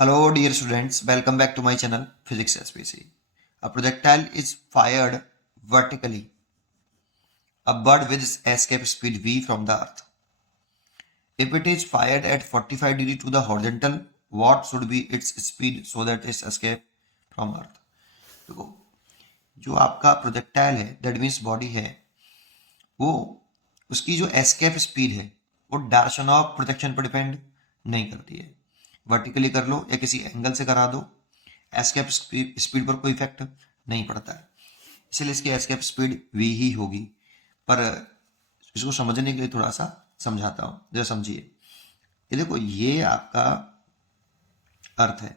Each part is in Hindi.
Hello, dear students. Welcome back to my channel, Physics SPC. A projectile is fired vertically, a bird with escape speed v from the earth. If it is fired at 45 degree to the horizontal, what should be its speed so that it escape from earth? देखो, जो आपका प्रोजेक्टाइल है, दैट मीन्स बॉडी है, वो उसकी जो एस्केप स्पीड है वो डायरेक्शन ऑफ प्रोजेक्शन पर डिपेंड नहीं करती है। वर्टिकली कर लो या किसी एंगल से करा दो, एस्केप स्पीड पर कोई इफेक्ट नहीं पड़ता है, इसलिए इसकी एस्केप स्पीड v ही होगी। पर इसको समझने के लिए थोड़ा सा समझाता हूं, जरा समझिए। ये देखो, ये आपका अर्थ है,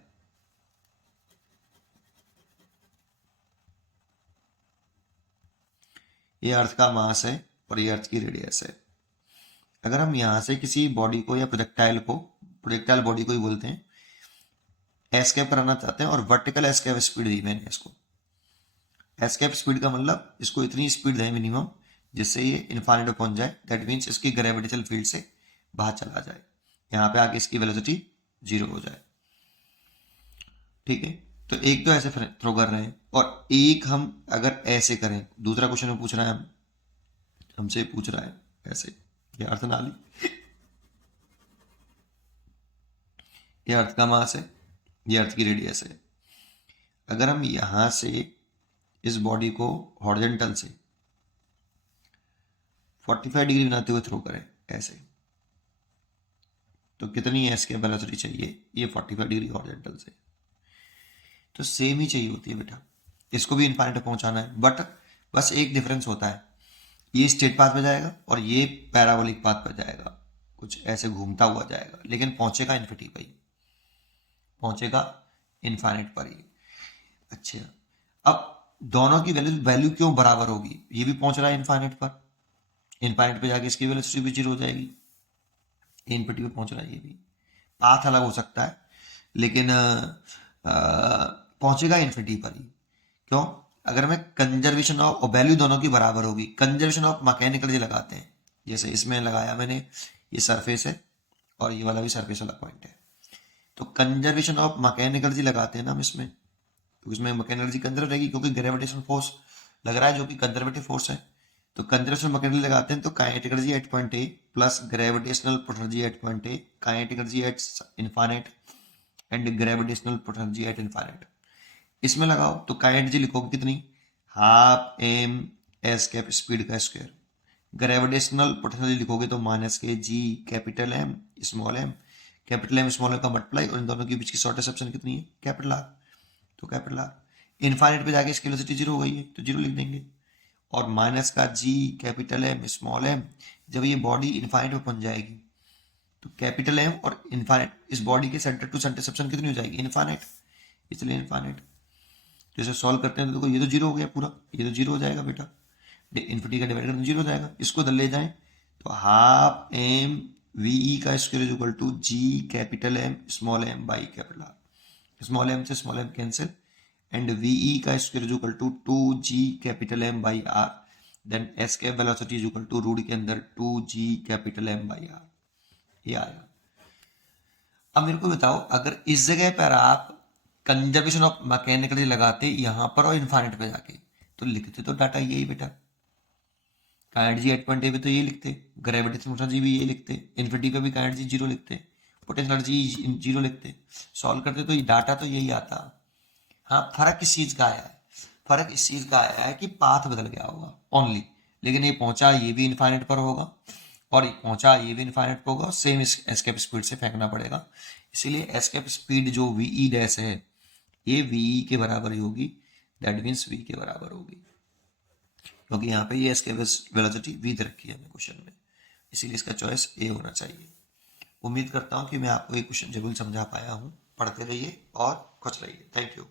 ये अर्थ का मास है और ये अर्थ की रेडियस है। अगर हम यहां से किसी बॉडी को या प्रोजेक्टाइल बॉडी को ही बोलते हैं, एस्केप कराना चाहते हैं और वर्टिकल एस्केप स्पीड दी मैंने इसको। एस्केप स्पीड का मतलब इसको इतनी स्पीड है मिनिमम जिससे ये इनफाइनाइट पहुंच जाए, दैट मीन्स इसकी ग्रेविटेशनल फील्ड से बाहर चला जाए, यहाँ पे आके इसकी वेलोसिटी 0 हो जाए। ठीक है, तो एक तो ऐसे थ्रो कर रहे हैं और एक हम अगर ऐसे करें, दूसरा क्वेश्चन में पूछ रहा है, हमसे पूछ रहा है ऐसे, ये अर्थ नाली, ये अर्थ का मास है, ये अर्थ की रेडियस है। अगर हम यहां से इस बॉडी को हॉरिजॉन्टल से 45 डिग्री बनाते हुए थ्रो करें ऐसे, तो कितनी एस्केप वेलोसिटी चाहिए? ये 45 डिग्री हॉरिजॉन्टल से, तो सेम ही चाहिए होती है बेटा। इसको भी इनफाइनाइट पहुंचाना है, बट बस एक डिफरेंस होता है, ये स्ट्रेट पाथ पे जाएगा और ये पैराबोलिक पाथ पे जाएगा, कुछ ऐसे घूमता हुआ जाएगा, लेकिन पहुंचेगा इन्फिनिटी पर ही, पहुंचेगा इनफाइनाइट पर ही। अच्छा, अब दोनों की वैल्यू क्यों बराबर होगी? ये भी पहुंच रहा है इनफाइनाइट पर, इनफाइनाइट पे जाके इसकी वेलोसिटी भी 0 हो जाएगी, इनफिनिटी पे पहुंच रहा है, ये भी पाथ अलग हो सकता है लेकिन पहुंचेगा इन्फिनिटी पर ही। क्यों? अगर मैं कंजर्वेशन ऑफ वैल्यू दोनों की बराबर होगी, कंजर्वेशन ऑफ मैकेनिकल जी लगाते हैं, जैसे इसमें लगाया मैंने, ये सरफेस है और ये वाला भी सरफेस वाला पॉइंट है, तो कंजर्वेशन ऑफ मैकेनिकल जी लगाते हैं ना हम इसमें, तो इसमें मैकेनिकल जी कंजर्व रहेगी क्योंकि ग्रेविटेशन फोर्स लग रहा है जो कि कंजर्वेटिव फोर्स है, तो कंजर्वेशन मैकेनिकल लगाते हैं, तो kinetic energy at point A plus gravitational potential at point A, kinetic energy at infinite and gravitational potential at infinite. इसमें लगाओ तो काइनेटिक एनर्जी लिखोगे कितनी? Half M S cap speed का स्क्वायर। ग्रेविटेशनल पोटेंशियल लिखोगे तो माइनस के G capital M small M, capital M small M का मल्टीप्लाई, और इन दोनों के बीच की शॉर्टेस्ट ऑप्शन कितनी है? कैपिटल आर, तो कैपिटल आर। इनफाइनाइट पे जाके इसकी वेलोसिटी 0 हो गई है तो 0 लिख देंगे, और माइनस का जी कैपिटल एम स्मॉल एम, जब ये बॉडी इनफाइनाइट पे पहुंच जाएगी तो कैपिटल एम और इनफाइनाइट, इस बॉडी के सेंटर टू सेंटर सेप्शन कितनी हो जाएगी? इनफाइनाइट, इसलिए इनफाइनाइट। जैसे सॉल्व करते हैं तो देखो, ये तो 0 हो गया पूरा, ये तो 0 हो जाएगा बेटा, इनफिनिटी का डिवाइड करना 0 हो जाएगा, इसको इधर ले जाएं तो हाफ एम वी का square is equal to G capital M small M by capital R, small M से small M cancel, and V का square is equal to 2g capital M by R, then escape velocity is equal to root के अंदर 2g capital M by are, ये आएगा। अब मेरे को बताओ, अगर इस जगह पर आप कंजर्वेशन ऑफ मैकेनिकल लगाते यहां पर और इनफाइनाइट पे जाके, तो लिखते तो डाटा यही बेटा, काइनेटिक जी 8.8 पे तो ये लिखते, ग्रेविटेशनल पोटेंशियल भी ये लिखते, इन्फिनिटी पे भी काइनेटिक जी 0 लिखते, पोटेंशियल एनर्जी 0 लिखते, सॉल्व करते तो ये डाटा तो यही आता। हाँ, फर्क किस चीज का आया है? फर्क इस चीज का आया है कि पाथ बदल गया होगा ओनली, लेकिन ये पहुंचा ये भी इनफाइनाइट पर होगा और ये पहुंचा ये भी इनफाइनाइट पर होगा, सेम एस्केप स्पीड से फेंकना पड़ेगा, इसीलिए एस्केप स्पीड जो वी डैश है ये वी के बराबर ही होगी, दैट मीन्स वी के बराबर होगी, क्योंकि यहाँ पे ये एस्केप वेलोसिटी वी दे रखी है हमें क्वेश्चन में, इसीलिए इसका चॉइस ए होना चाहिए। उम्मीद करता हूँ कि मैं आपको ये क्वेश्चन जरूर समझा पाया हूँ। पढ़ते रहिए और खुश रहिए। Thank you.